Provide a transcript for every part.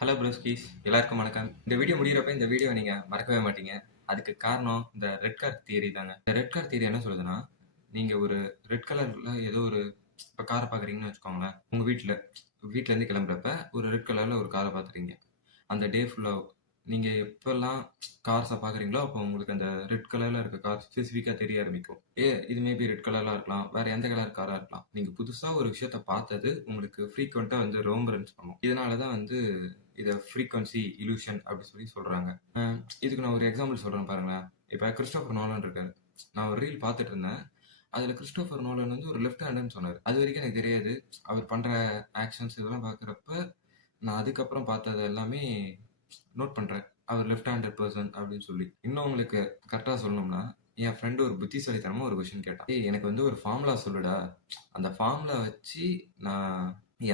Hello ப்ரோஸ்கீஸ், எல்லாருக்கும் வணக்கம். இந்த வீடியோ முடியிறப்ப இந்த வீடியோ நீங்க மறக்கவே மாட்டீங்க. அதுக்கு காரணம் இந்த ரெட் கார் தியரி தாங்க. இந்த ரெட் கார் தியரி என்ன சொல்லுதுன்னா, நீங்க ஒரு ரெட் கலர்ல ஏதோ ஒரு இப்போ காரை பார்க்குறீங்கன்னு வச்சுக்கோங்களேன். உங்க வீட்டிலேருந்து கிளம்புறப்ப ஒரு ரெட் கலர்ல ஒரு காரை பார்த்துறீங்க. அந்த டே ஃபுல்லா நீங்க எப்பெல்லாம் கார்ஸை பார்க்குறீங்களோ அப்போ உங்களுக்கு அந்த ரெட் கலர்ல இருக்க கார் ஸ்பெசிஃபிக்காக தெரிய ஆரம்பிக்கும். இது மேபி ரெட் கலர்லாம் இருக்கலாம், வேற எந்த கலர் காராக இருக்கலாம். நீங்க புதுசா ஒரு விஷயத்த பார்த்தது உங்களுக்கு ஃப்ரீக்வெண்ட்டாக வந்து ரோம்பரன்ஸ் பண்ணும். இதனால தான் வந்து இதை ஃப்ரீக்வன்சி இலூஷன் அப்படி சொல்லி சொல்றாங்க. இதுக்கு நான் ஒரு எக்ஸாம்பிள் சொல்றேன் பாருங்களேன். இப்போ கிறிஸ்டோபர் நோலன் இருக்காரு. நான் ஒரு ரீல் பார்த்துட்டு இருந்தேன். அதுல கிறிஸ்டோபர் நோலன் வந்து ஒரு லெஃப்ட் ஹேண்டுன்னு சொன்னார். அது வரைக்கும் எனக்கு தெரியாது. அவர் பண்ற ஆக்ஷன்ஸ் இதெல்லாம் பார்க்குறப்ப நான் அதுக்கப்புறம் பார்த்தது எல்லாமே நோட் பண்றேன். அவர் லெஃப்ட் ஹேண்டட் பர்சன் அப்படின்னு சொல்லி. இன்னும் உங்களுக்கு கரெக்டாக சொல்லணும்னா, என் ஃப்ரெண்டு ஒரு புத்திசாலித்தனமா ஒரு கொஷின் கேட்டான். எனக்கு வந்து ஒரு ஃபார்முலா சொல்லுடா, அந்த ஃபார்முலா வச்சு நான்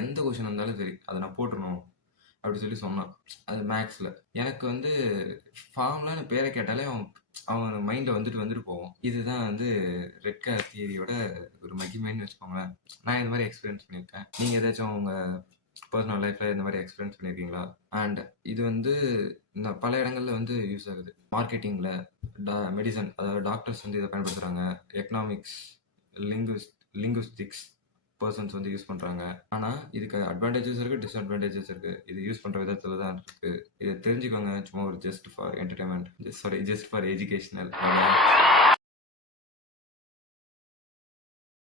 எந்த கொஷின் வந்தாலும் சரி அதை நான் போட்டுருணும் அப்படி சொல்லி சொன்னான். அது மேக்ஸ்ல. எனக்கு வந்து ஃபார்முலான்னு பேரை கேட்டாலே அவன் மைண்ட்ல வந்துட்டு போவோம். இதுதான் வந்து ரெட் கார் தியரியோட ஒரு மகிமைன்னு வச்சுக்கோங்களேன். நான் இந்த மாதிரி எக்ஸ்பீரியன்ஸ் பண்ணியிருக்கேன். நீங்க ஏதாச்சும் உங்க பர்சனல் லைஃப்ல இந்த மாதிரி எக்ஸ்பீரியன்ஸ் பண்ணியிருக்கீங்களா? அண்ட் இது வந்து பல இடங்கள்ல வந்து யூஸ் ஆகுது. மார்க்கெட்டிங்ல, மெடிசன், அதாவது டாக்டர்ஸ் வந்து இதை பயன்படுத்துறாங்க. எக்கனாமிக்ஸ், லிங்குஸ்டிக்ஸ் பர்சன்ஸ் வந்து யூஸ் பண்றாங்க. ஆனா இதுக்கு அட்வான்டேஜஸ் இருக்கு, டிஸ்அட்வான்டேஜஸ் இருக்கு. இது யூஸ் பண்ற விதத்துல தான் இருக்கு. இதை தெரிஞ்சுக்கோங்க. சும்மா ஒரு just for entertainment, just for educational.